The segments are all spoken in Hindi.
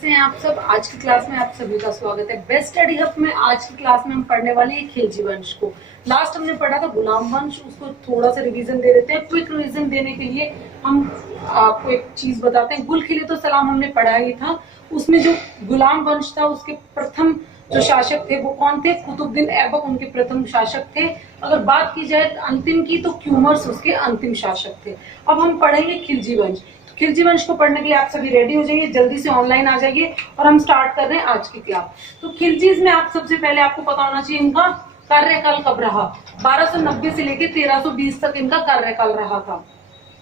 कैसे हैं आप सब। आज की क्लास में आप सभी का स्वागत है। बेस्ट स्टडी हब में आज की क्लास में हम पढ़ने वाले हैं खिलजी वंश को। लास्ट हमने पढ़ा था गुलाम वंश, उसको थोड़ा सा रिवीजन दे देते हैं। क्विक रिवीजन देने के लिए हम आपको एक चीज बताते हैं। गुल खिले तो सलाम हमने पढ़ा ही था। उसमें जो गुलाम वंश था उसके प्रथम जो शासक थे वो कौन थे? कुतुबुद्दीन ऐबक उनके प्रथम शासक थे। अगर बात की जाए अंतिम की तो क्यूमर्स उसके अंतिम शासक थे। अब हम पढ़ेंगे खिलजी वंश। खिलजी वंश को पढ़ने के लिए आप सभी रेडी हो जाइए, जल्दी से ऑनलाइन आ जाइए और हम स्टार्ट कर रहे हैं आज की क्लास। तो खिलजीज में आप सबसे पहले आपको पता होना चाहिए इनका कार्यकाल कब रहा। 1290 से लेकर 1320 तक इनका कार्यकाल रहा था।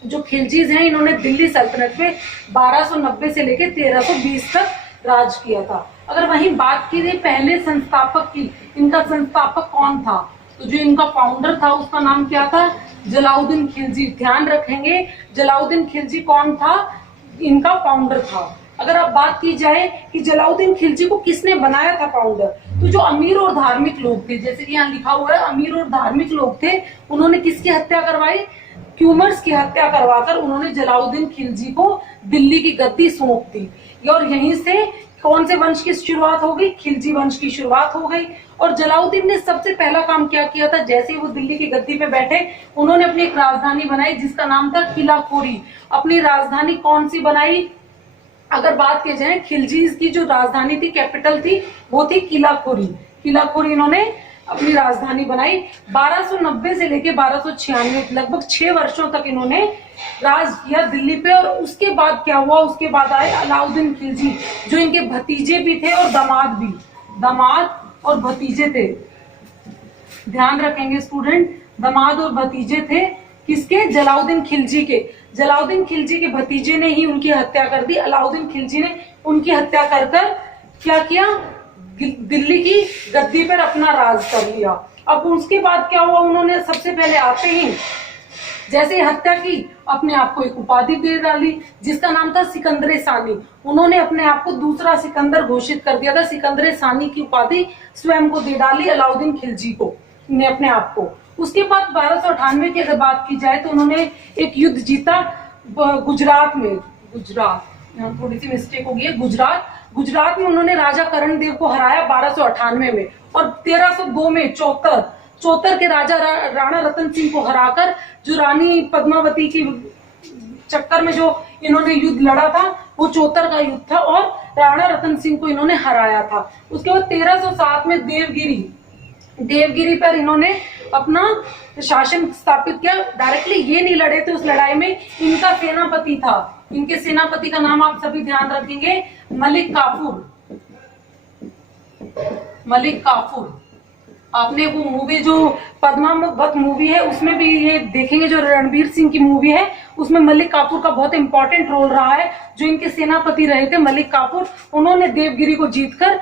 जो खिलजीज हैं इन्होंने दिल्ली सल्तनत में 1290 से लेकर 1320 तक राज किया था। अगर वहीं बात की जाए पहले संस्थापक की, इनका संस्थापक कौन था? तो जो इनका फाउंडर था उसका नाम क्या था? जलाउद्दीन खिलजी। ध्यान रखेंगे जलाउद्दीन खिलजी कौन था? इनका फाउंडर था। अगर अब बात की जाए कि जलाउद्दीन खिलजी को किसने बनाया था फाउंडर, तो जो अमीर और धार्मिक लोग थे, जैसे कि यहाँ लिखा हुआ है अमीर और धार्मिक लोग थे, उन्होंने किसकी हत्या करवाई? क्यूमर्स की हत्या करवाकर उन्होंने जलाउद्दीन खिलजी को दिल्ली की गद्दी सौंप दी। और यहीं से कौन से वंश की शुरुआत हो गई? खिलजी वंश की शुरुआत हो गई। और जलाउद्दीन ने सबसे पहला काम क्या किया था? जैसे ही वो दिल्ली की गद्दी पे बैठे उन्होंने अपनी एक राजधानी बनाई जिसका नाम था किला खोरी। अपनी राजधानी कौन सी बनाई? अगर बात की जाए खिलजीज की जो राजधानी थी, कैपिटल थी, वो थी किला खोरी। किला खोरी इन्होंने अपनी राजधानी बनाई। 1290 से लेके 1296 लगभग 6 वर्षों तक इन्होंने राज किया दिल्ली पे। और उसके बाद क्या हुआ? उसके बाद आए अलाउद्दीन खिलजी, जो इनके भतीजे भी थे और दामाद भी। दामाद और भतीजे थे, ध्यान रखेंगे स्टूडेंट, दामाद और भतीजे थे किसके? जलाउद्दीन खिलजी के। जलाउद्दीन खिलजी के भतीजे ने ही उनकी हत्या कर दी। अलाउद्दीन खिलजी ने उनकी हत्या कर क्या किया? दिल्ली की गद्दी पर अपना राज कर लिया। अब उसके बाद क्या हुआ? उन्होंने सबसे पहले आते ही जैसे हत्या की अपने आप को एक उपाधि दे डाली जिसका नाम था सिकंदर सानी। उन्होंने अपने आप को दूसरा सिकंदर घोषित कर दिया था। सिकंदर सानी की उपाधि स्वयं को दे डाली अलाउद्दीन खिलजी को ने अपने आप को। उसके बाद 1298 की अगर बात की जाए तो उन्होंने एक युद्ध जीता गुजरात में। गुजरात, यहाँ थोड़ी सी मिस्टेक हो गई है, गुजरात में उन्होंने राजा करण देव को हराया 1298 में। और 1302 में चौतर के राजा राणा रतन सिंह को हराकर जो रानी पद्मावती की चक्कर में जो इन्होंने युद्ध लड़ा था वो चौतर का युद्ध था और राणा रतन सिंह को इन्होंने हराया था। उसके बाद 1307 में देवगिरी पर इन्होंने अपना शासन स्थापित किया। डायरेक्टली ये नहीं लड़े थे उस लड़ाई में, इनका सेनापति था। इनके सेनापति का नाम आप सभी ध्यान रखेंगे, मलिक काफूर। आपने वो मूवी जो पद्मावत मूवी है उसमें भी ये देखेंगे, जो रणवीर सिंह की मूवी है उसमें मलिक काफूर का बहुत इंपॉर्टेंट रोल रहा है। जो इनके सेनापति रहे थे मलिक काफूर, उन्होंने देवगिरी को जीतकर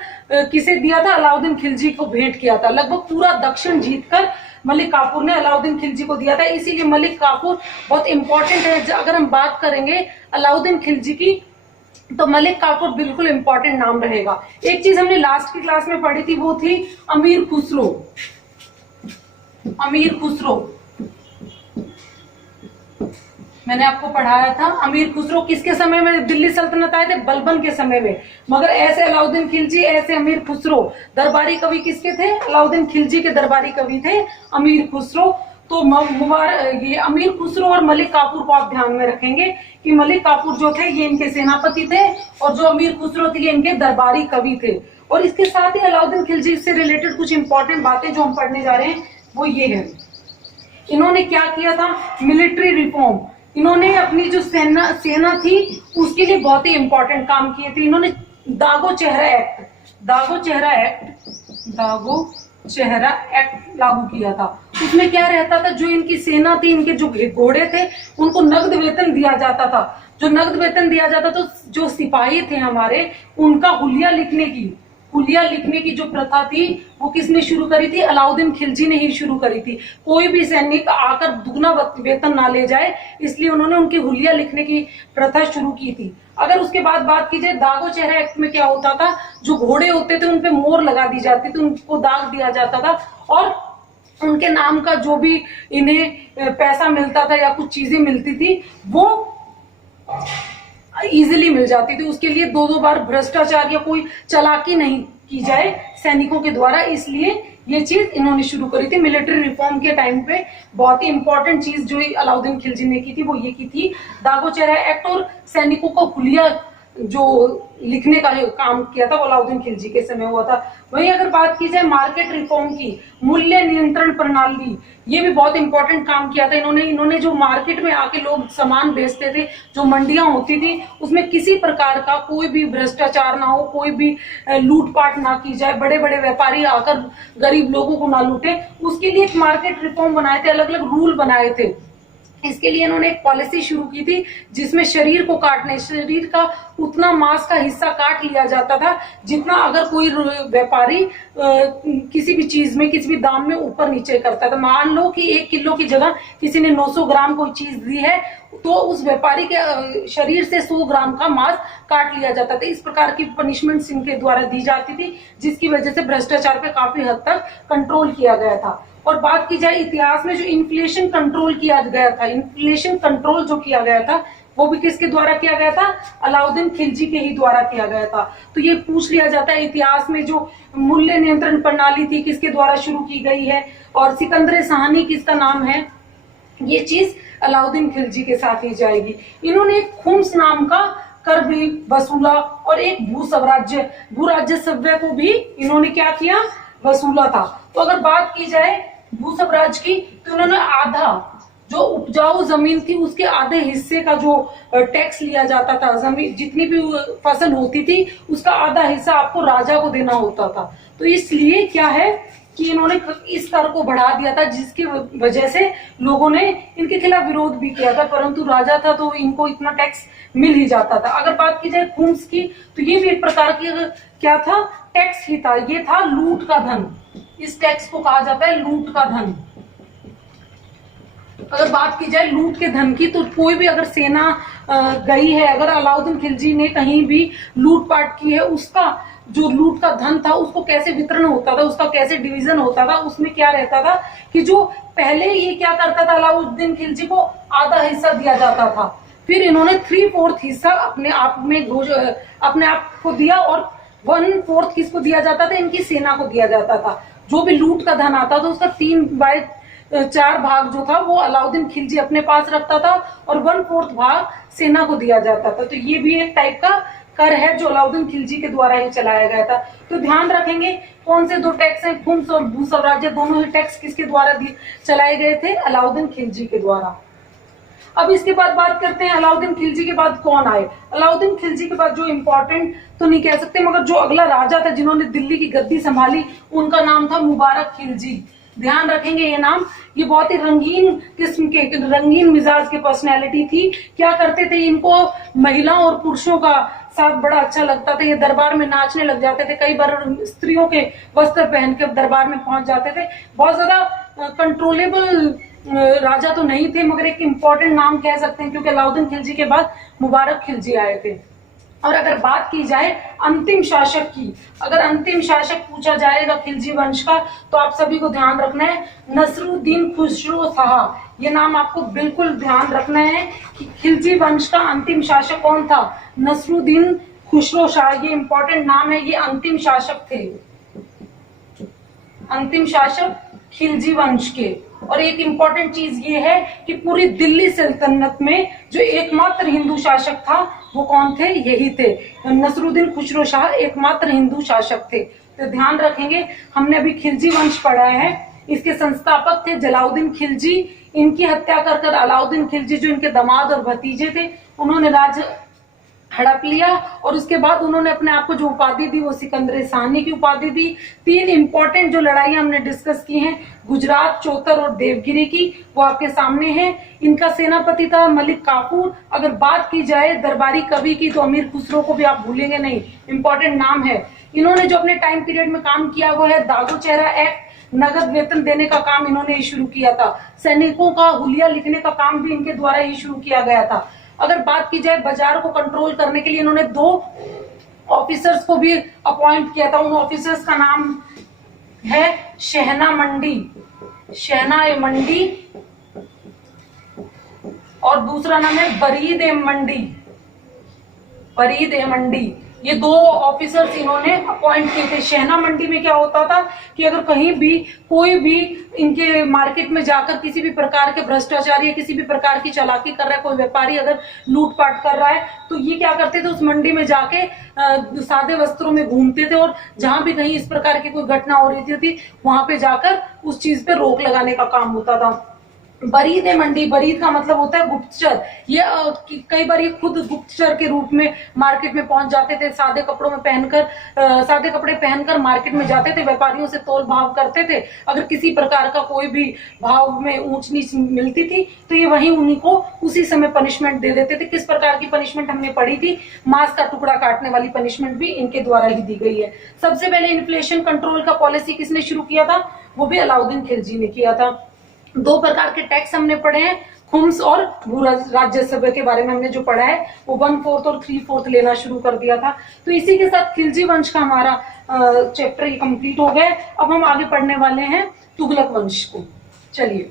किसे दिया था? अलाउद्दीन खिलजी को भेंट किया था। लगभग पूरा दक्षिण जीतकर मलिक काफूर ने अलाउद्दीन खिलजी को दिया था। इसीलिए मलिक काफूर बहुत इंपॉर्टेंट है। अगर हम बात करेंगे अलाउद्दीन खिलजी की तो मलिक काफूर बिल्कुल इंपॉर्टेंट नाम रहेगा। एक चीज हमने लास्ट की क्लास में पढ़ी थी वो थी अमीर खुसरो। मैंने आपको पढ़ाया था अमीर खुसरो किसके समय में दिल्ली सल्तनत आए थे? बलबन के समय में। मगर ऐसे अलाउद्दीन खिलजी, ऐसे अमीर खुसरो। दरबारी कवि किसके थे? अलाउद्दीन खिलजी के दरबारी कवि थे अमीर खुसरो। तो ये अमीर खुसरो और मलिक काफूर को आप ध्यान में रखेंगे कि मलिक काफूर जो थे ये इनके सेनापति थे और जो अमीर खुसरो थे ये इनके दरबारी कवि थे। और इसके साथ ही अलाउद्दीन खिलजी से रिलेटेड कुछ इंपॉर्टेंट बातें जो हम पढ़ने जा रहे हैं वो ये है, इन्होंने क्या किया था? Military reform. इन्होंने अपनी जो सेना थी उसके लिए बहुत ही इंपॉर्टेंट काम किए थे। इन्होंने दागो चेहरा एक्ट लागू किया था। उसमें क्या रहता था? जो इनकी सेना थी, इनके जो घोड़े थे उनको नगद वेतन दिया जाता था। जो नगद वेतन दिया जाता तो जो सिपाही थे हमारे, उनका हुलिया लिखने की जो प्रथा थी वो किसने शुरू करी थी? अलाउद्दीन खिलजी ने ही शुरू करी थी। कोई भी सैनिक आकर दुगना वेतन ना ले जाए इसलिए उन्होंने उनकी हुलिया लिखने की प्रथा शुरू की थी। अगर उसके बाद बात की जाए दागो चेहरा एक्ट में क्या होता था? जो घोड़े होते थे उनपे मोहर लगा दी जाती थी, उनको दाग दिया जाता था और उनके नाम का जो भी इन्हें पैसा मिलता था या कुछ चीजें मिलती थी वो इजीली मिल जाती थी। उसके लिए दो दो बार भ्रष्टाचार या कोई चालाकी नहीं की जाए सैनिकों के द्वारा, इसलिए ये चीज इन्होंने शुरू करी थी। मिलिट्री रिफॉर्म के टाइम पे बहुत ही इंपॉर्टेंट चीज जो अलाउद्दीन खिलजी ने की थी वो ये की थी, दागो चेहरा एक्ट, और सैनिकों को हुलिया जो लिखने का काम किया था वो अलाउद्दीन खिलजी के समय हुआ था। वहीं अगर बात की जाए मार्केट रिफॉर्म की, मूल्य नियंत्रण प्रणाली, ये भी बहुत इंपॉर्टेंट काम किया था इन्होंने जो मार्केट में आके लोग सामान बेचते थे, जो मंडियां होती थी, उसमें किसी प्रकार का कोई भी भ्रष्टाचार ना हो, कोई भी लूटपाट ना की जाए, बड़े बड़े व्यापारी आकर गरीब लोगों को ना लूटे, उसके लिए एक मार्केट रिफॉर्म बनाए थे, अलग अलग रूल बनाए थे। इसके लिए इन्होंने एक पॉलिसी शुरू की थी जिसमें शरीर को काटने, शरीर का उतना मांस का हिस्सा काट लिया जाता था जितना अगर कोई व्यापारी किसी भी चीज में, किसी भी दाम में ऊपर नीचे करता था। मान लो कि 1 किलो की जगह किसी ने 900 ग्राम कोई चीज दी है, तो उस व्यापारी के शरीर से 100 ग्राम का मांस काट लिया जाता था। इस प्रकार की पनिशमेंट्स इनके द्वारा दी जाती थी, जिसकी वजह से भ्रष्टाचार पे काफी हद तक कंट्रोल किया गया था। और बात की जाए इतिहास में जो इन्फ्लेशन कंट्रोल किया गया था, इन्फ्लेशन कंट्रोल जो किया गया था वो भी किसके द्वारा किया गया था? अलाउद्दीन खिलजी के ही द्वारा किया गया था। तो ये पूछ लिया जाता है इतिहास में जो मूल्य नियंत्रण प्रणाली थी किसके द्वारा शुरू की गई है, और सिकंदर शाहनी किसका नाम है, ये चीज अलाउद्दीन खिलजी के साथ ही जाएगी। इन्होंने एक खुम्स नाम का कर भी वसूला, और एक भू राज्यसभ्य को भी इन्होंने क्या किया? वसूला था। तो अगर बात की जाए भू स्वराज की, तो उन्होंने आधा जो उपजाऊ जमीन थी उसके आधे हिस्से का जो टैक्स लिया जाता था, जमीन जितनी भी फसल होती थी उसका आधा हिस्सा आपको राजा को देना होता था। तो इसलिए क्या है कि इन्होंने इस कर को बढ़ा दिया था, जिसकी वजह से लोगों ने इनके खिलाफ विरोध भी किया था, परंतु राजा था तो इनको इतना टैक्स मिल ही जाता था। अगर बात की जाए खुम्स की, तो ये भी एक प्रकार की क्या था? टैक्स ही था। ये था लूट का धन। इस टैक्स को कहा जाता है लूट का धन। अगर बात की जाए लूट के धन की, तो कोई भी अगर सेना गई है, अगर अलाउद्दीन खिलजी ने कहीं भी लूटपाट की है, उसका जो लूट का धन था उसको कैसे वितरण होता था, उसका कैसे डिवीजन होता था, उसमें क्या रहता था कि जो पहले ये क्या करता था, अलाउद्दीन खिलजी को आधा हिस्सा दिया जाता था, फिर इन्होंने 3/4 हिस्सा अपने आप को दिया, और 1/4 किसको दिया जाता था? इनकी सेना को दिया जाता था। जो भी लूट का धन आता था उसका 3/4 भाग जो था वो अलाउद्दीन खिलजी अपने पास रखता था, और 1/4 भाग सेना को दिया जाता था। तो ये भी एक टाइप का कर है जो अलाउद्दीन खिलजी के द्वारा ही चलाया गया था। तो ध्यान रखेंगे कौन से 2 टैक्स हैं, खुम्स और भू स्वराज्य, दोनों ही टैक्स किसके द्वारा चलाए गए थे? अलाउद्दीन खिलजी के द्वारा। अब इसके बाद बात करते हैं अलाउद्दीन खिलजी के बाद कौन आए। अलाउद्दीन खिलजी के बाद जो इम्पोर्टेंट तो नहीं कह सकते, मगर जो अगला राजा था जिन्होंने दिल्ली की गद्दी संभाली, उनका नाम था मुबारक खिलजी। ध्यान रखेंगे ये नाम, ये बहुत ही रंगीन किस्म के, रंगीन मिजाज के पर्सनैलिटी थी। क्या करते थे, इनको महिलाओं और पुरुषों का साथ बड़ा अच्छा लगता था, ये दरबार में नाचने लग जाते थे, कई बार स्त्रियों के वस्त्र पहन के दरबार में पहुंच जाते थे। बहुत ज्यादा कंट्रोलेबल राजा तो नहीं थे, मगर एक इम्पोर्टेंट नाम कह सकते हैं, क्योंकि अलाउद्दीन खिलजी के बाद मुबारक खिलजी आए थे। और अगर बात की जाए अंतिम शासक की, अगर अंतिम शासक पूछा जाएगा खिलजी वंश का, तो आप सभी को ध्यान रखना है नसरुद्दीन खुसरो शाह। ये नाम आपको बिल्कुल ध्यान रखना है कि खिलजी वंश का अंतिम शासक कौन था? नसरुद्दीन खुसरो शाह। ये इंपॉर्टेंट नाम है, ये अंतिम शासक थे, अंतिम शासक खिलजी वंश के। और एक इंपॉर्टेंट चीज ये है कि पूरी दिल्ली सल्तनत में जो एकमात्र हिंदू शासक था वो कौन थे? यही थे, नसरुद्दीन खुसरो शाह एकमात्र हिंदू शासक थे। तो ध्यान रखेंगे, हमने अभी खिलजी वंश पढ़ा है, इसके संस्थापक थे जलाउद्दीन खिलजी। इनकी हत्या कर कर अलाउद्दीन खिलजी जो इनके दामाद और भतीजे थे, उन्होंने राज हड़प लिया, और उसके बाद उन्होंने अपने आप को जो उपाधि दी वो सिकंदर शाहनी की उपाधि दी। 3 इंपॉर्टेंट जो लड़ाइयां हमने डिस्कस की हैं, गुजरात, चौतर और देवगिरी की, वो आपके सामने है। इनका सेनापति था मलिक काफूर। अगर बात की जाए दरबारी कवि की, तो अमीर खुसरो को भी आप भूलेंगे नहीं, इंपॉर्टेंट नाम है। इन्होंने जो अपने टाइम पीरियड में काम किया वो है दागो चेहरा एक्ट, नगद वेतन देने का काम इन्होंने ही शुरू किया था। सैनिकों का हुलिया लिखने का काम भी इनके द्वारा ही शुरू किया गया था। अगर बात की जाए बाजार को कंट्रोल करने के लिए, इन्होंने 2 ऑफिसर्स को भी अपॉइंट किया था। उन ऑफिसर्स का नाम है शहना मंडी, शहना ए मंडी, और दूसरा नाम है बरीद ए मंडी। फरीद ए मंडी, ये 2 ऑफिसर्स इन्होंने अपॉइंट किए थे। शहना मंडी में क्या होता था कि अगर कहीं भी कोई भी इनके मार्केट में जाकर किसी भी प्रकार के भ्रष्टाचार या किसी भी प्रकार की चालाकी कर रहा है, कोई व्यापारी अगर लूटपाट कर रहा है, तो ये क्या करते थे, उस मंडी में जाके सादे वस्त्रों में घूमते थे और जहां भी कहीं इस प्रकार की कोई घटना हो रही थी वहां पे जाकर उस चीज पे रोक लगाने का काम होता था। बरीद है मंडी, बरीद का मतलब होता है गुप्तचर। ये कई बार ये खुद गुप्तचर के रूप में मार्केट में पहुंच जाते थे, सादे कपड़ों में पहनकर, सादे कपड़े पहनकर मार्केट में जाते थे, व्यापारियों से तोल भाव करते थे। अगर किसी प्रकार का कोई भी भाव में ऊंच नीच मिलती थी तो ये वहीं उन्हीं को उसी समय पनिशमेंट दे देते थे। किस प्रकार की पनिशमेंट हमने पढ़ी थी, मांस का टुकड़ा काटने वाली पनिशमेंट भी इनके द्वारा ही दी गई है। सबसे पहले इन्फ्लेशन कंट्रोल का पॉलिसी किसने शुरू किया था, वो भी अलाउद्दीन खिलजी ने किया था। 2 प्रकार के टैक्स हमने पढ़े हैं, खुम्स और भू राजस्व के बारे में हमने जो पढ़ा है वो 1/4 और 3/4 लेना शुरू कर दिया था। तो इसी के साथ खिलजी वंश का हमारा चैप्टर कंप्लीट हो गया। अब हम आगे पढ़ने वाले हैं तुगलक वंश को। चलिए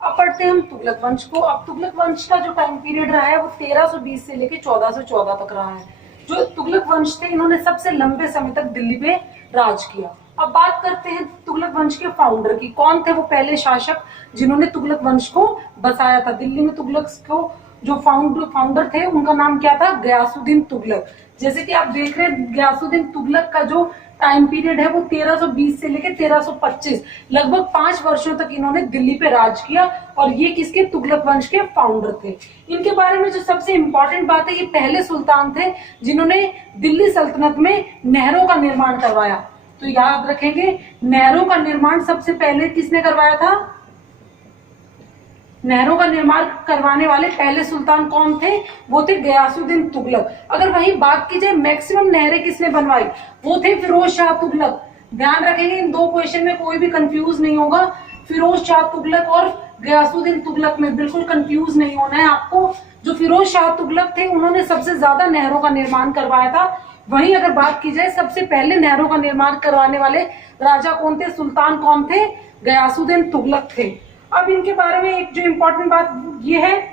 अब पढ़ते हैं हम तुगलक वंश को। अब तुगलक वंश का जो टाइम पीरियड रहा है वो 1320 से लेके 1414 तक रहा है। जो तुगलक वंश थे इन्होंने सबसे लंबे समय तक दिल्ली पे राज किया। अब बात करते हैं तुगलक वंश के फाउंडर की। कौन थे वो पहले शासक जिन्होंने तुगलक वंश को बसाया था? दिल्ली में तुगलक को जो फाउंडर थे उनका नाम क्या था? गयासुद्दीन तुगलक। जैसे कि आप देख रहे हैं गयासुद्दीन तुगलक का जो टाइम पीरियड है वो 1320 से लेकर 1325, लगभग 5 वर्षों तक इन्होंने दिल्ली पे राज किया और ये किसके? तुगलक वंश के फाउंडर थे। इनके बारे में जो सबसे इंपॉर्टेंट बात है, ये पहले सुल्तान थे जिन्होंने दिल्ली सल्तनत में नहरों का निर्माण करवाया। तो याद रखेंगे, नहरों का निर्माण सबसे पहले किसने करवाया था? नहरों का निर्माण करवाने वाले पहले सुल्तान कौन थे? वो थे गयासुद्दीन तुगलक। अगर वही बात की जाए मैक्सिमम नहरें किसने बनवाई, वो थे फिरोज शाह तुगलक। ध्यान रखेंगे, इन 2 क्वेश्चन में कोई भी कंफ्यूज नहीं होगा। फिरोज शाह तुगलक और गयासुद्दीन तुगलक में बिल्कुल कंफ्यूज नहीं होना है आपको। जो फिरोज शाह तुगलक थे उन्होंने सबसे ज्यादा नहरों का निर्माण करवाया था। वहीं अगर बात की जाए सबसे पहले नहरों का निर्माण करवाने वाले राजा कौन थे, सुल्तान कौन थे? गयासुद्दीन तुगलक थे। अब इनके बारे में एक जो इम्पोर्टेंट बात ये है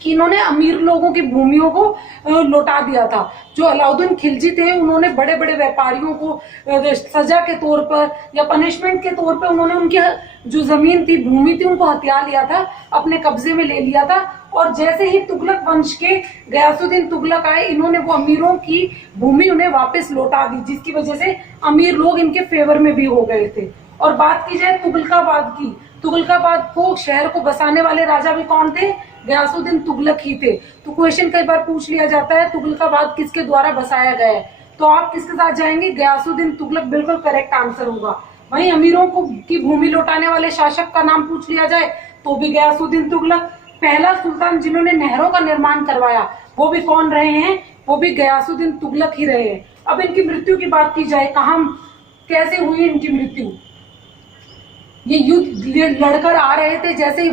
कि इन्होंने अमीर लोगों की भूमियों को लौटा दिया था। जो अलाउद्दीन खिलजी थे उन्होंने बड़े बड़े व्यापारियों को सजा के तौर पर या पनिशमेंट के तौर पर उन्होंने उनकी जो जमीन थी, भूमि थी, उनको हथिया लिया था, अपने कब्जे में ले लिया था। और जैसे ही तुगलक वंश के गयासुद्दीन तुगलक आए, इन्होंने वो अमीरों की भूमि उन्हें वापस लौटा दी, जिसकी वजह से अमीर लोग इनके फेवर में भी हो गए थे। और बात की जाए तुगलकाबाद की, तुगलकाबाद को शहर को बसाने वाले राजा भी कौन थे? गयासुद्दीन तुगलक ही थे। तो क्वेश्चन कई बार पूछ लिया जाता है तुगलकाबाद किसके द्वारा बसाया गया है, तो आप किसके साथ जाएंगे? गयासुद्दीन तुगलक बिल्कुल करेक्ट आंसर होगा। वहीं अमीरों को की भूमि लौटाने वाले शासक का नाम पूछ लिया जाए तो भी गयासुद्दीन तुगलक। पहला सुल्तान जिन्होंने नहरों का निर्माण करवाया वो भी कौन रहे हैं? वो भी गयासुद्दीन तुगलक ही रहे हैं। अब इनकी मृत्यु की बात की जाए, कहाँ कैसे हुई इनकी मृत्यु? ये युद्ध लड़कर आ रहे थे, जैसे ही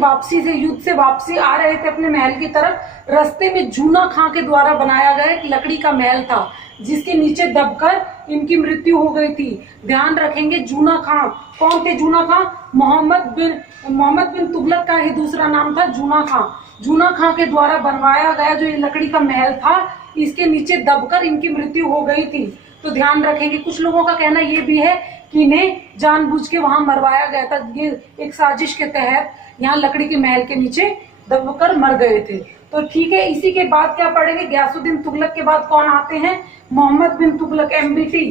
युद्ध से वापसी आ रहे थे अपने महल की तरफ, रास्ते में जूना खां के द्वारा बनाया गया एक लकड़ी का महल था जिसके नीचे दबकर इनकी मृत्यु हो गई थी। ध्यान रखेंगे, जूना खां कौन थे? जूना खां मोहम्मद बिन तुगलक का ही दूसरा नाम था जूना खां। जूना खां के द्वारा बनवाया गया जो ये लकड़ी का महल था, इसके नीचे दबकर इनकी मृत्यु हो गई थी। तो ध्यान रखेंगे, कुछ लोगों का कहना ये भी है कि इन्हें जानबूझ के वहां मरवाया गया था, ये एक साजिश के तहत यहाँ लकड़ी के महल के नीचे दबकर मर गए थे। तो ठीक है, इसी के बाद क्या पढ़ेंगे? गयासुद्दीन तुगलक के बाद कौन आते हैं? मोहम्मद बिन तुगलक, MBT।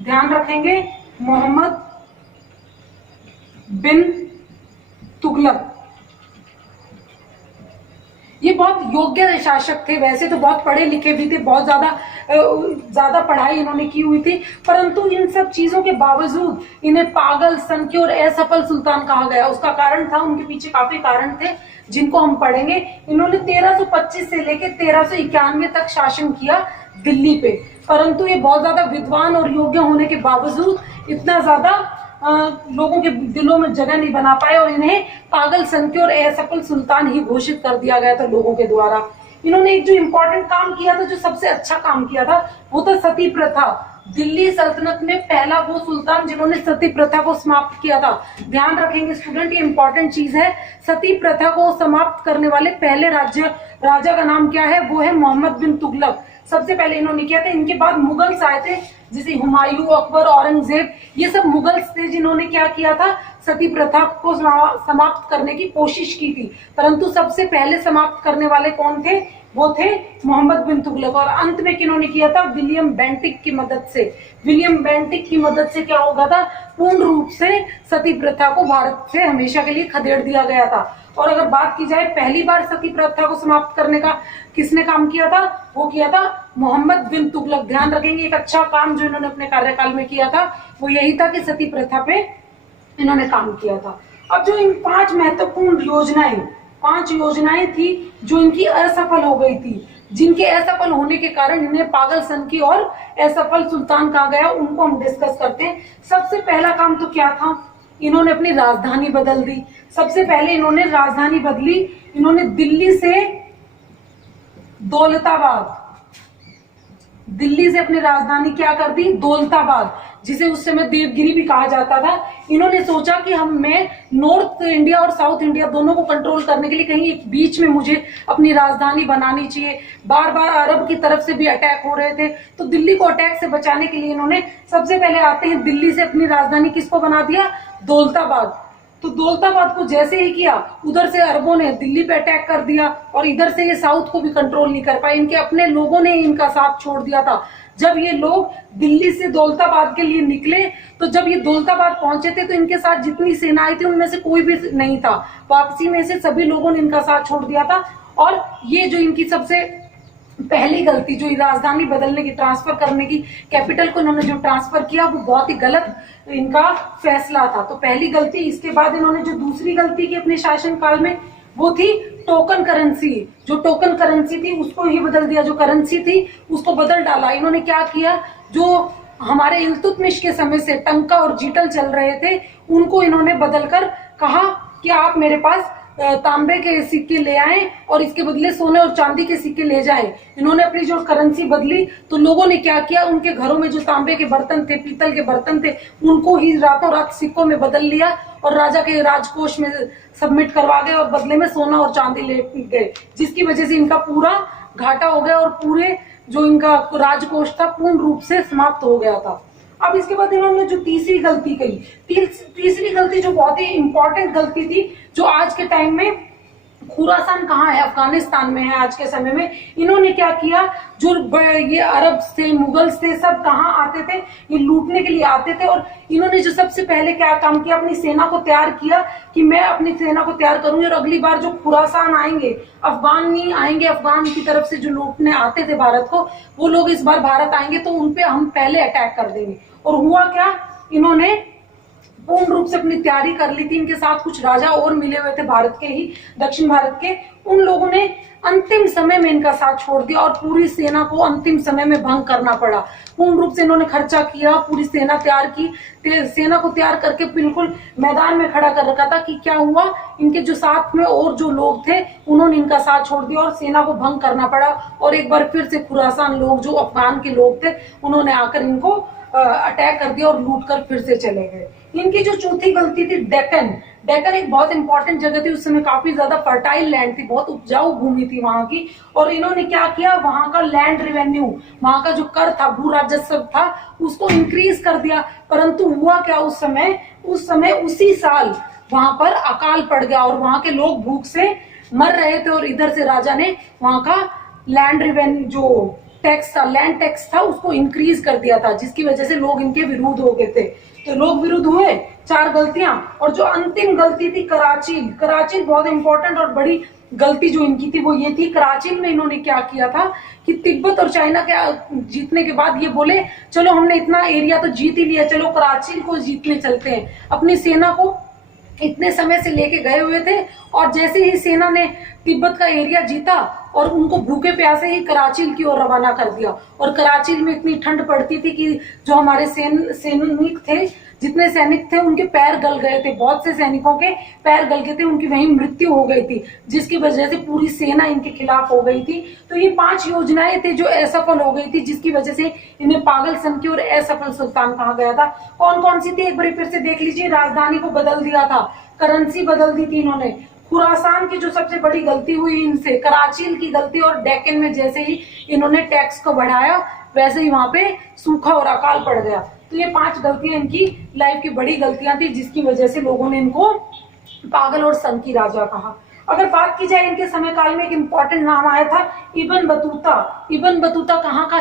ध्यान रखेंगे, मोहम्मद बिन तुगलक ये बहुत योग्य शासक थे। वैसे तो बहुत पढ़े लिखे भी थे, बहुत ज्यादा पढ़ाई इन्होंने की हुई थी, परंतु इन सब चीजों के बावजूद इन्हें पागल, सनकी और असफल सुल्तान कहा गया। उसका कारण था, उनके पीछे काफी कारण थे जिनको हम पढ़ेंगे। इन्होंने 1325 से लेकर 1391 तक शासन किया दिल्ली पे, परंतु ये बहुत ज्यादा विद्वान और योग्य होने के बावजूद इतना ज्यादा लोगों के दिलों में जगह नहीं बना पाए और इन्हें पागल, सनकी और असफल सुल्तान ही घोषित कर दिया गया था लोगों के द्वारा। इन्होंने एक जो इम्पोर्टेंट काम किया था, जो सबसे अच्छा काम किया था, वो था सती प्रथा। दिल्ली सल्तनत में पहला वो सुल्तान जिन्होंने सती प्रथा को समाप्त किया था। ध्यान रखेंगे स्टूडेंट, ये इंपॉर्टेंट चीज है। सती प्रथा को समाप्त करने वाले पहले राजा का नाम क्या है? वो है मोहम्मद बिन तुगलक। सबसे पहले इन्होंने किया था। इनके बाद मुगल्स आए थे, जैसे हुमायूं, अकबर, औरंगजेब, ये सब मुगल्स थे जिन्होंने क्या किया था? सती प्रथा को समाप्त करने की कोशिश की थी, परंतु सबसे पहले समाप्त करने वाले कौन थे? वो थे मोहम्मद बिन तुगलक। और अंत में किन्होंने किया था? विलियम बेंटिक की मदद से। विलियम बेंटिक की मदद से क्या होगा था? पूर्ण रूप से सती प्रथा को भारत से हमेशा के लिए खदेड़ दिया गया था। और अगर बात की जाए पहली बार सती प्रथा को समाप्त करने का किसने काम किया था? वो किया था मोहम्मद बिन तुगलक। ध्यान रखेंगे, एक अच्छा काम जो इन्होंने अपने कार्यकाल में किया था वो यही था कि सती प्रथा पे इन्होंने काम किया था। अब जो इन 5 महत्वपूर्ण योजनाएं, 5 योजनाएं थी जो इनकी असफल हो गई थी, जिनके असफल होने के कारण इन्हें पागल सन की और असफल सुल्तान कहा गया, उनको हम डिस्कस करते हैं। सबसे पहला काम तो क्या था? इन्होंने अपनी राजधानी बदल दी। सबसे पहले इन्होंने राजधानी बदली। इन्होंने दिल्ली से दौलताबाद, दिल्ली से अपनी राजधानी क्या कर दी? दौलताबाद, जिसे उस समय देवगिरी भी कहा जाता था। इन्होंने सोचा कि मैं नॉर्थ इंडिया और साउथ इंडिया दोनों को कंट्रोल करने के लिए कहीं एक बीच में मुझे अपनी राजधानी बनानी चाहिए। बार बार अरब की तरफ से भी अटैक हो रहे थे, तो दिल्ली को अटैक से बचाने के लिए इन्होंने सबसे पहले आते हैं दिल्ली से अपनी राजधानी किसको बना दिया? दौलताबाद। तो दौलताबाद को जैसे ही किया, उधर से अरबों ने दिल्ली पे अटैक कर दिया और इधर से ये साउथ को भी कंट्रोल नहीं कर पाए। इनके अपने लोगों ने इनका साथ छोड़ दिया था। जब ये लोग दिल्ली से दौलताबाद के लिए निकले, तो जब ये दौलताबाद पहुंचे थे तो इनके साथ जितनी सेनाएं थी उनमें से कोई भी नहीं था। वापसी में से सभी लोगों ने इनका साथ छोड़ दिया था। और ये जो इनकी सबसे पहली गलती, जो राजधानी बदलने की, ट्रांसफर करने की, कैपिटल को इन्होंने जो ट्रांसफर किया, वो बहुत ही गलत इनका फैसला था। तो पहली गलती। इसके बाद इन्होंने जो दूसरी गलती की अपने शासनकाल में, वो थी टोकन करेंसी। जो टोकन करेंसी थी उसको ही बदल दिया, जो करेंसी थी उसको बदल डाला। इन्होंने क्या किया? जो हमारे इल्तुतमिश के समय से टंका और जीटल चल रहे थे, उनको इन्होंने बदलकर कहा कि आप मेरे पास तांबे के सिक्के ले आए और इसके बदले सोने और चांदी के सिक्के ले जाए। इन्होंने अपनी जो करेंसी बदली, तो लोगों ने क्या किया? उनके घरों में जो तांबे के बर्तन थे, पीतल के बर्तन थे, उनको ही रातों रात सिक्कों में बदल लिया और राजा के राजकोष में सबमिट करवा गए और बदले में सोना और चांदी ले गए, जिसकी वजह से इनका पूरा घाटा हो गया और पूरे जो इनका राजकोष था पूर्ण रूप से समाप्त हो गया था। अब इसके बाद इन्होंने जो तीसरी गलती कही, तीसरी गलती जो बहुत ही इंपॉर्टेंट गलती थी, जो आज के टाइम में खुरासान कहाँ है? अफगानिस्तान में है आज के समय में। इन्होंने क्या किया? जो ये अरब से, मुगल्स थे, सब कहाँ आते थे? ये लूटने के लिए आते थे। और इन्होंने जो सबसे पहले क्या काम किया? अपनी सेना को तैयार किया कि मैं अपनी सेना को तैयार करूंगी और अगली बार जो खुरासान आएंगे, अफगान नहीं आएंगे, अफगान की तरफ से जो लूटने आते थे भारत को, वो लोग इस बार भारत आएंगे तो उनपे हम पहले अटैक कर देंगे। और हुआ क्या? इन्होंने पूर्ण रूप से अपनी तैयारी कर ली थी। इनके साथ कुछ राजा और मिले हुए थे भारत के ही, दक्षिण भारत के। उन लोगों ने अंतिम समय में इनका साथ छोड़ दिया और पूरी सेना को अंतिम समय में भंग करना पड़ा। पूर्ण रूप से इन्होंने खर्चा किया, पूरी सेना तैयार की, सेना को तैयार करके बिल्कुल मैदान में खड़ा कर रखा था कि क्या हुआ? इनके जो साथ में और जो लोग थे, उन्होंने इनका साथ छोड़ दिया और सेना को भंग करना पड़ा। और एक बार फिर से खुरासान लोग, जो अफगान के लोग थे, उन्होंने आकर इनको अटैक कर दिया और लूट कर फिर से चले गए। इनकी जो चौथी गलती थी, डेक्कन। डेक्कन एक बहुत इंपॉर्टेंट जगह थी, उस समय काफी ज्यादा फर्टाइल लैंड थी, बहुत उपजाऊ भूमि थी वहां की। और इन्होंने क्या किया? वहां का लैंड रेवेन्यू, वहां का जो कर था, भू राजस्व था, उसको इंक्रीज कर दिया। परंतु हुआ क्या? उस समय उसी साल वहां पर अकाल पड़ गया और वहां के लोग भूख से मर रहे थे। और इधर से राजा ने वहां का लैंड रेवेन्यू, जो टैक्स था, लैंड टैक्स था, उसको इंक्रीज कर दिया था, जिसकी वजह से लोग इनके विरुद्ध हो गए थे। तो लोग विरुद्ध हुए। 4 गलतियां। और जो अंतिम गलती थी, कराची बहुत इंपॉर्टेंट और बड़ी गलती जो इनकी थी वो ये थी। कराची में इन्होंने क्या किया था कि तिब्बत और चाइना के जीतने के बाद ये बोले, चलो हमने इतना एरिया तो जीत ही लिया, चलो कराची को जीतने चलते हैं। अपनी सेना को इतने समय से लेके गए हुए थे और जैसे ही सेना ने तिब्बत का एरिया जीता और उनको भूखे प्यासे ही कराची की ओर रवाना कर दिया। और कराची में इतनी ठंड पड़ती थी कि जो हमारे सैनिक थे, जितने सैनिक थे उनके पैर गल गए थे, बहुत से सैनिकों के पैर गल गए थे, उनकी वहीं मृत्यु हो गई थी, जिसकी वजह से पूरी सेना इनके खिलाफ हो गई थी। तो ये 5 योजनाएं थी जो असफल हो गई थी, जिसकी वजह से इन्हें पागल सन की और असफल सुल्तान कहा गया था। कौन कौन सी थी एक बार फिर से देख लीजिए। राजधानी को बदल दिया था, करेंसी बदल दी थी इन्होंने। खुरासान की जो सबसे बड़ी गलती हुई इनसे, कराची की गलती, और डेक्कन में जैसे ही इन्होंने टैक्स को बढ़ाया वैसे ही वहां पे सूखा और अकाल पड़ गया। तो ये 5 गलतियां इनकी लाइफ की बड़ी गलतियां थी, जिसकी वजह से लोगों ने इनको पागल और सन की राजा कहा। अगर बात की जाए इनके समय काल में, एक इंपॉर्टेंट नाम आया था इब्न बतूता। इब्न बतूता कहाँ का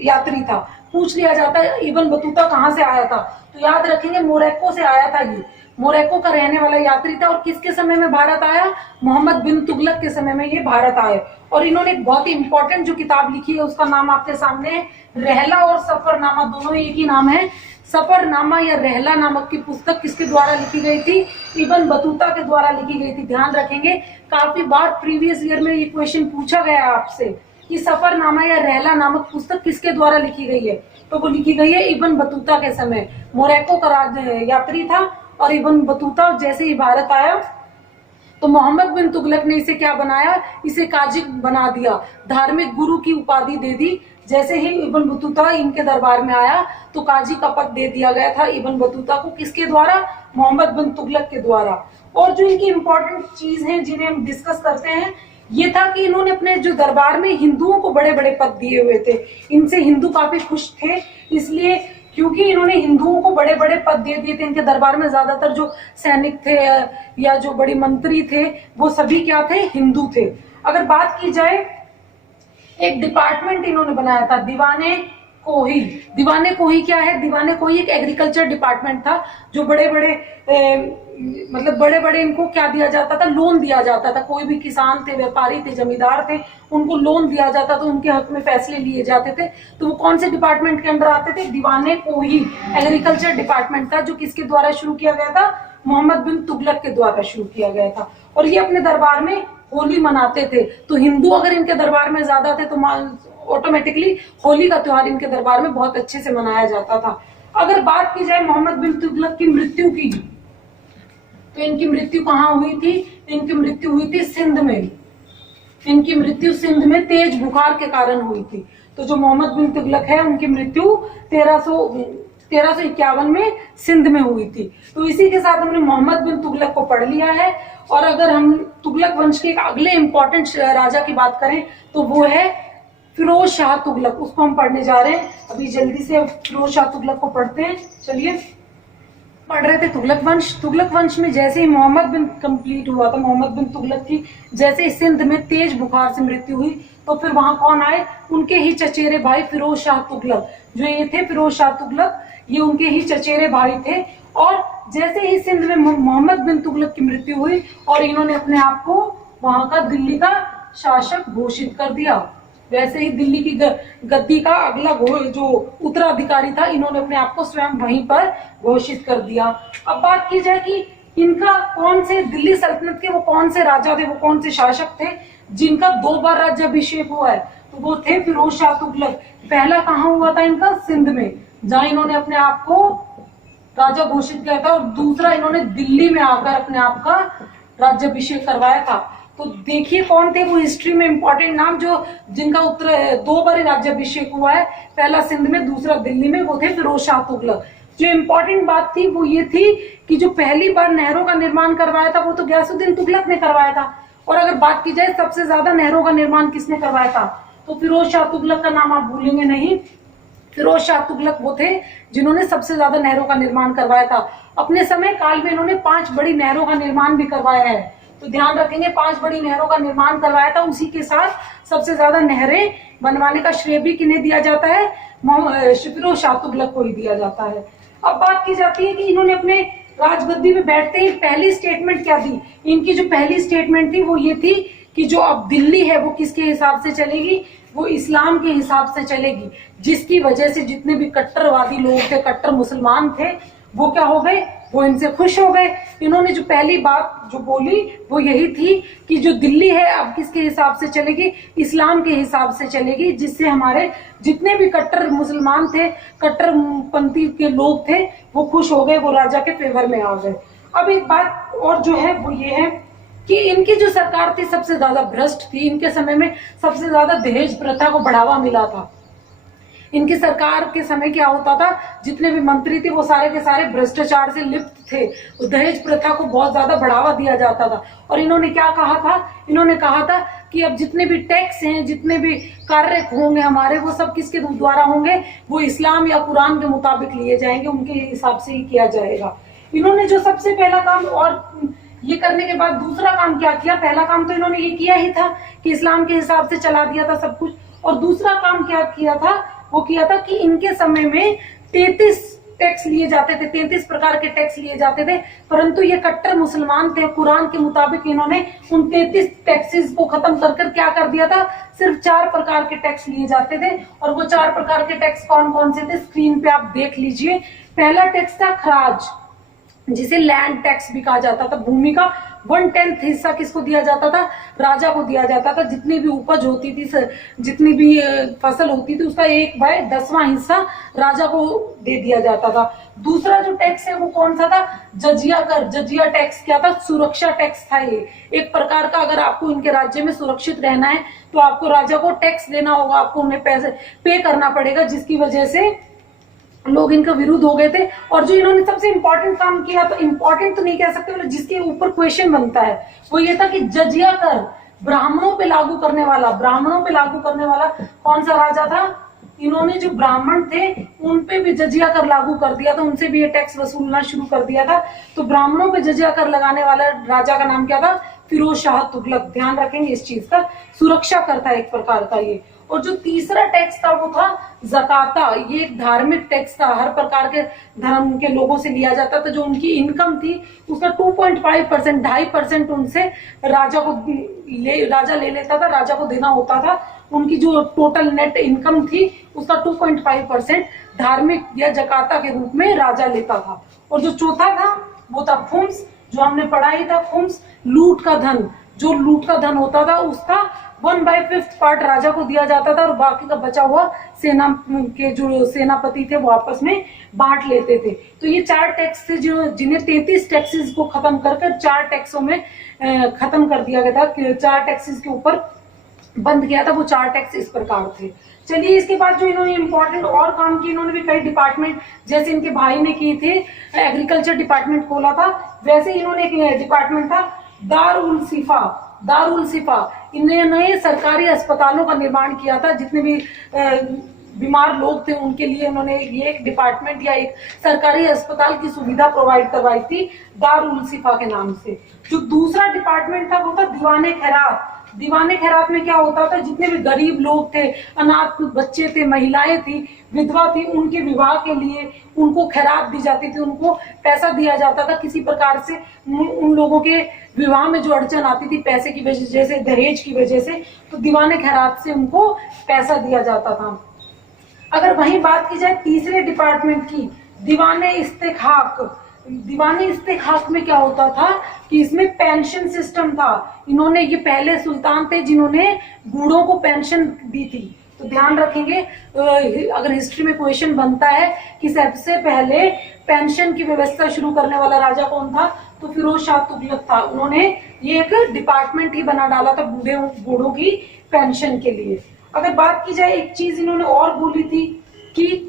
यात्री था, पूछ लिया जाता है इब्न बतूता कहाँ से आया था, तो याद रखेंगे मोरक्को से आया था। ये मोरक्को का रहने वाला यात्री था, और किसके समय में भारत आया, मोहम्मद बिन तुगलक के समय में ये भारत आए। और इन्होंने एक बहुत ही इंपॉर्टेंट जो किताब लिखी है उसका नाम आपके सामने है, रहला और सफरनामा, दोनों एक ही नाम है। सफरनामा या रहला नामक की पुस्तक किसके द्वारा लिखी गई थी, इब्न बतूता के द्वारा लिखी गई थी। ध्यान रखेंगे काफी बार प्रीवियस ईयर में ये क्वेश्चन पूछा गया है आपसे कि सफरनामा या रहला नामक पुस्तक किसके द्वारा लिखी गई है, तो वो लिखी गई है इब्न बतूता के समय। मोरक्को का यात्री था, और इब्न बतूता जैसे ही भारत आया तो मोहम्मद बिन तुगलक ने इसे क्या बनाया, इसे काजी बना दिया, धार्मिक गुरु की उपाधि दे दी। जैसे ही इब्न बतूता इनके दरबार में आया तो काजी का पद दे दिया गया था इब्न बतूता को, किसके द्वारा, मोहम्मद बिन तुगलक के द्वारा। और जो इनकी इंपॉर्टेंट चीज है जिन्हें हम डिस्कस करते हैं, ये था कि इन्होंने अपने जो दरबार में हिंदुओं को बड़े बड़े पद दिए हुए थे। इनसे हिंदू काफी खुश थे, इसलिए क्योंकि इन्होंने हिंदुओं को बड़े बड़े पद दे दिए थे। इनके दरबार में ज्यादातर जो सैनिक थे या जो बड़ी मंत्री थे वो सभी क्या थे, हिंदू थे। अगर बात की जाए, एक डिपार्टमेंट इन्होंने बनाया था, दीवाने कोही। दीवाने कोही क्या है, दीवाने कोही एक एग्रीकल्चर डिपार्टमेंट था, जो बड़े बड़े मतलब बड़े बड़े इनको क्या दिया जाता था, लोन दिया जाता था। कोई भी किसान थे, व्यापारी थे, जमींदार थे, उनको लोन दिया जाता था, उनके हक में फैसले लिए जाते थे। तो वो कौन से डिपार्टमेंट के अंदर आते थे, दीवाने कोही एग्रीकल्चर डिपार्टमेंट था, जो किसके द्वारा शुरू किया गया था, मोहम्मद बिन तुगलक के द्वारा शुरू किया गया था। और ये अपने दरबार में होली मनाते थे। तो हिंदू अगर इनके दरबार में ज्यादा थे तो ऑटोमेटिकली होली का त्योहार इनके दरबार में बहुत अच्छे से मनाया जाता था। अगर बात की जाए मोहम्मद बिन तुगलक की मृत्यु की, तो इनकी मृत्यु कहाँ हुई थी, इनकी मृत्यु हुई थी सिंध में। इनकी मृत्यु सिंध में तेज बुखार के कारण हुई थी। तो जो मोहम्मद बिन तुगलक है उनकी मृत्यु 1351 में सिंध में हुई थी। तो इसी के साथ हमने मोहम्मद बिन तुगलक को पढ़ लिया है। और अगर हम तुगलक वंश के एक अगले इंपॉर्टेंट राजा की बात करें तो वो है फिरोज शाह तुगलक, उसको हम पढ़ने जा रहे हैं। अभी जल्दी से फिरोज शाह तुगलक को पढ़ते हैं। चलिए, पढ़ रहे थे तुगलक वंश। तुगलक वंश में जैसे ही मोहम्मद बिन कंप्लीट हुआ था, मोहम्मद बिन तुगलक की जैसे ही सिंध में तेज बुखार से मृत्यु हुई, तो फिर वहां कौन आए, उनके ही चचेरे भाई फिरोज शाह तुगलक। जो ये थे फिरोज शाह तुगलक, ये उनके ही चचेरे भाई थे। और जैसे ही सिंध में मोहम्मद बिन तुगलक की मृत्यु हुई और इन्होंने अपने आप को वहां का दिल्ली का शासक घोषित कर दिया, वैसे ही दिल्ली की गद्दी का अगला जो उत्तराधिकारी था, इन्होंने अपने आप को स्वयं वहीं पर घोषित कर दिया। अब बात की जाए कि इनका कौन से दिल्ली सल्तनत के वो कौन से राजा थे, वो कौन से शासक थे जिनका 2 बार राज्याभिषेक हुआ है, तो वो थे फिरोज शाह तुगलक। पहला कहाँ हुआ था इनका, सिंध में, जहां इन्होंने अपने आप को राजा घोषित किया था, और दूसरा इन्होंने दिल्ली में आकर अपने आप का राज्याभिषेक करवाया था। तो देखिए कौन थे वो हिस्ट्री में इंपॉर्टेंट नाम जो जिनका 2 बार राज्याभिषेक हुआ है, पहला सिंध में, दूसरा दिल्ली में, वो थे फिरोज शाह तुगलक। जो इम्पोर्टेंट बात थी वो ये थी कि जो पहली बार नहरों का निर्माण करवाया था वो तो गयासुद्दीन तुगलक ने करवाया था। और अगर बात की जाए सबसे ज्यादा नहरों का निर्माण किसने करवाया था, तो फिरोज शाह तुगलक का नाम आप भूलेंगे नहीं। फिरोज शाह तुगलक वो थे जिन्होंने सबसे ज्यादा नहरों का निर्माण करवाया था। अपने समय काल में इन्होंने 5 बड़ी नहरों का निर्माण भी करवाया है, तो ध्यान रखेंगे 5 बड़ी नहरों का निर्माण करवाया था। उसी के साथ सबसे ज्यादा नहरें बनवाने का श्रेय भी किन्हें दिया जाता है, फिरोज शाह तुगलक को ही दिया जाता है। अब बात की जाती है कि इन्होंने अपने राजगद्दी में बैठते ही पहली स्टेटमेंट क्या दी। इनकी जो पहली स्टेटमेंट थी वो ये थी कि जो अब दिल्ली है वो किसके हिसाब से चलेगी, वो इस्लाम के हिसाब से चलेगी, जिसकी वजह से जितने भी कट्टरवादी लोग थे, कट्टर मुसलमान थे, वो क्या हो गए, वो इनसे खुश हो गए। इन्होंने जो पहली बात जो बोली वो यही थी कि जो दिल्ली है अब किसके हिसाब से चलेगी, इस्लाम के हिसाब से चलेगी, जिससे हमारे जितने भी कट्टर मुसलमान थे, कट्टरपंथी के लोग थे, वो खुश हो गए, वो राजा के फेवर में आ गए। अब एक बात और जो है वो ये है कि इनकी जो सरकार थी सबसे ज्यादा भ्रष्ट थी। इनके समय में सबसे ज्यादा दहेज प्रथा को बढ़ावा मिला था। इनकी सरकार के समय क्या होता था, जितने भी मंत्री थे वो सारे के सारे भ्रष्टाचार से लिप्त थे। दहेज प्रथा को बहुत ज्यादा बढ़ावा दिया जाता था। और इन्होंने क्या कहा था, इन्होंने कहा था कि अब जितने भी टैक्स हैं, जितने भी कार्य होंगे हमारे, वो सब किसके द्वारा होंगे, वो इस्लाम या कुरान के मुताबिक लिए जाएंगे, उनके हिसाब से ही किया जाएगा। इन्होंने जो सबसे पहला काम, और ये करने के बाद दूसरा काम क्या किया, पहला काम तो इन्होंने ये किया ही था कि इस्लाम के हिसाब से चला दिया था सब कुछ। और दूसरा काम क्या किया था, वो किया था कि इनके समय में 33 टैक्स लिए जाते थे, 33 प्रकार के टैक्स लिए जाते थे। परंतु ये कट्टर मुसलमान थे, कुरान के मुताबिक इन्होंने उन 33 टैक्सेस को खत्म कर क्या कर दिया था, सिर्फ 4 प्रकार के टैक्स लिए जाते थे। और वो 4 प्रकार के टैक्स कौन कौन से थे, स्क्रीन पे आप देख लीजिए। पहला टैक्स था खराज, जिसे लैंड टैक्स भी कहा जाता था। भूमि का 1/10 हिस्सा किसको दिया जाता था, राजा को दिया जाता था। जितनी भी उपज होती थी, जितनी भी फसल होती थी, उसका 1/10वां हिस्सा राजा को दे दिया जाता था। दूसरा जो टैक्स है वो कौन सा था, जजिया कर। जजिया टैक्स क्या था, सुरक्षा टैक्स था। ये एक प्रकार का, अगर आपको इनके राज्य में सुरक्षित रहना है तो आपको राजा को टैक्स देना होगा, आपको उन्हें पैसे पे करना पड़ेगा, जिसकी वजह से लोग इनका विरुद्ध हो गए थे। और जो इन्होंने सबसे इंपॉर्टेंट काम किया, तो इंपॉर्टेंट तो नहीं कह सकते, मतलब जिसके ऊपर क्वेश्चन बनता है, वो ये था कि जजिया कर ब्राह्मणों पे लागू करने वाला। ब्राह्मणों पे लागू करने वाला कौन सा राजा था, इन्होंने जो ब्राह्मण थे उन पे भी जजिया कर लागू कर दिया था, उनसे भी ये टैक्स वसूलना शुरू कर दिया था। तो ब्राह्मणों पे जजिया कर लगाने वाला राजा का नाम क्या था, फिरोज शाह तुगलक। ध्यान रखेंगे इस चीज का, सुरक्षा करता है एक प्रकार का ये। और जो तीसरा टैक्स था वो था ज़काता। ये एक धार्मिक टैक्स था, हर प्रकार के धर्म के लोगों से लिया जाता था। जो उनकी इनकम थी उसका 2.5%, 2.5% उनसे राजा ले लेता था, राजा को देना होता था। उनकी जो टोटल नेट इनकम थी उसका 2.5% धार्मिक या जकाता के रूप में राजा लेता था। और जो चौथा था वो था खुम्स, जो हमने पढ़ा ही था, खुम्स लूट का धन। जो लूट का धन होता था उसका 1/5 पार्ट राजा को दिया जाता था, और बाकी का बचा हुआ सेना के जो सेनापति थे वो आपस में बांट लेते थे। तो ये 4 टैक्स थे जो जिन्हें 33 टैक्सेस को खत्म कर 4 टैक्सों में खत्म कर दिया गया था, 4 टैक्सेस के ऊपर बंद किया था। वो 4 टैक्स इस प्रकार थे। चलिए, इसके बाद जो इन्होंने इंपॉर्टेंट और काम किए, इन्होंने भी कई डिपार्टमेंट, जैसे इनके भाई ने किए थे, एग्रीकल्चर डिपार्टमेंट खोला था, वैसे इन्होंने एक डिपार्टमेंट था दारुल सिफा। दारुल सिफा, इन्होंने सरकारी अस्पतालों का निर्माण किया था। जितने भी बीमार लोग थे उनके लिए उन्होंने ये एक डिपार्टमेंट या एक सरकारी अस्पताल की सुविधा प्रोवाइड करवाई थी दारुल सिफा के नाम से। जो दूसरा डिपार्टमेंट था वो था दीवाने खैरात। दीवाने खैरात में क्या होता था, जितने भी गरीब लोग थे, अनाथ बच्चे थे, महिलाएं थी, विधवा थी, उनके विवाह के लिए उनको खैरात दी जाती थी, उनको पैसा दिया जाता था किसी प्रकार से। उन लोगों के विवाह में जो अड़चन आती थी पैसे की वजह से, दहेज की वजह से, तो दीवाने खैरात से उनको पैसा दिया जाता था। अगर वहीं बात की जाए तीसरे डिपार्टमेंट की, दीवाने इस्तेखाक। दीवाने इस्तेखाक में क्या होता था कि इसमें पेंशन सिस्टम था। इन्होंने, ये पहले सुल्तान थे जिन्होंने बूढ़ों को पेंशन दी थी। तो ध्यान रखेंगे, अगर हिस्ट्री में क्वेश्चन बनता है कि सबसे पहले पेंशन की व्यवस्था शुरू करने वाला राजा कौन था, तो फिरोज शाह तुगलक था। उन्होंने ये एक डिपार्टमेंट ही बना डाला था बूढ़ों की पेंशन के लिए। अगर बात की जाए, एक चीज इन्होंने और बोली थी कि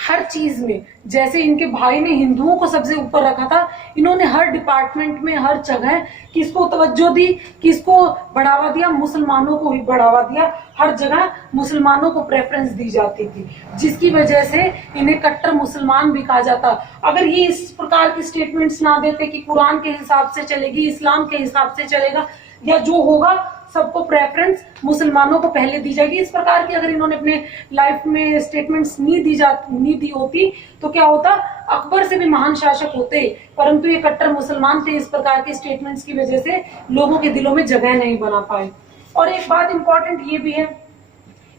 हर चीज में, जैसे इनके भाई ने हिंदुओं को सबसे ऊपर रखा था, इन्होंने हर डिपार्टमेंट में, हर जगह किसको तवज्जो दी, किसको बढ़ावा दिया, मुसलमानों को ही बढ़ावा दिया। हर जगह मुसलमानों को प्रेफरेंस दी जाती थी, जिसकी वजह से इन्हें कट्टर मुसलमान भी कहा जाता। अगर ये इस प्रकार की स्टेटमेंट्स ना देते कि कुरान के हिसाब से चलेगी, इस्लाम के हिसाब से चलेगा, या जो होगा सबको प्रेफरेंस मुसलमानों को पहले दी जाएगी, इस प्रकार की अगर इन्होंने अपने लाइफ में स्टेटमेंट्स नहीं दी होती, तो क्या होता, अकबर से भी महान शासक होते। परंतु ये कट्टर मुसलमान थे, इस प्रकार के स्टेटमेंट्स की वजह से लोगों के दिलों में जगह नहीं बना पाए। और एक बात इंपॉर्टेंट ये भी है,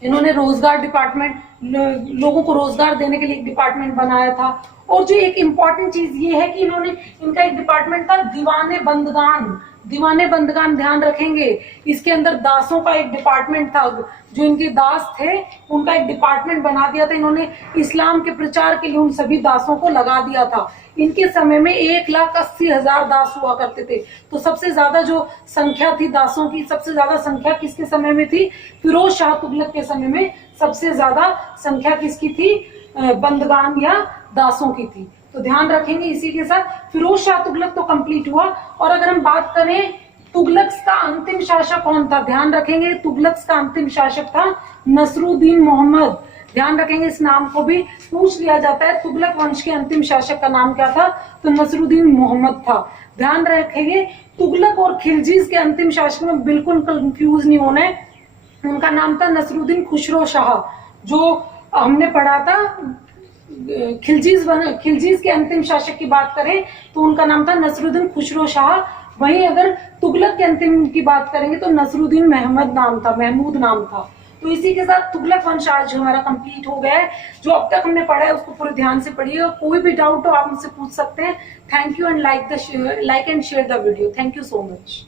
इन्होंने रोजगार डिपार्टमेंट लोगों को रोजगार देने के लिए एक डिपार्टमेंट बनाया था। और जो एक इम्पॉर्टेंट चीज ये है कि इनका एक डिपार्टमेंट था दीवाने बंदगान। दीवाने बंदगान ध्यान रखेंगे, इसके अंदर दासों का एक डिपार्टमेंट था। जो इनके दास थे उनका एक डिपार्टमेंट बना दिया था इन्होंने, इस्लाम के प्रचार के लिए उन सभी दासों को लगा दिया था। इनके समय में 1,80,000 दास हुआ करते थे। तो सबसे ज्यादा जो संख्या थी दासों की, सबसे ज्यादा संख्या किसके समय में थी? फिरोज शाह तुगलक के समय में सबसे ज्यादा संख्या किसकी थी? बंदगान या दासों की थी। तो ध्यान रखेंगे। इसी के साथ फिरोज शाह तुगलक तो कंप्लीट हुआ। और अगर हम बात करें तुगलक का अंतिम शासक कौन था, ध्यान रखेंगे तुगलक का अंतिम शासक था नसरुद्दीन मोहम्मद। ध्यान रखेंगे, इस नाम को भी पूछ लिया जाता है। तुगलक वंश के अंतिम शासक का नाम क्या था? तो नसरुद्दीन मोहम्मद था। ध्यान रखेंगे तुगलक और खिलजीज के अंतिम शासक में बिल्कुल कंफ्यूज नहीं होना है। उनका नाम था नसरुद्दीन खुसरो शाह। जो हमने पढ़ा था खिलजीज के अंतिम शासक की बात करें तो उनका नाम था नसरुद्दीन खुसरो शाह। वहीं अगर तुगलक के अंतिम की बात करेंगे तो नसरुद्दीन महमूद नाम था। तो इसी के साथ तुगलक वंश आज हमारा कंप्लीट हो गया है। जो अब तक हमने पढ़ा है उसको पूरे ध्यान से पढ़िए। कोई भी डाउट हो आप मुझसे पूछ सकते हैं। Thank you and like and share the video. Thank you so much.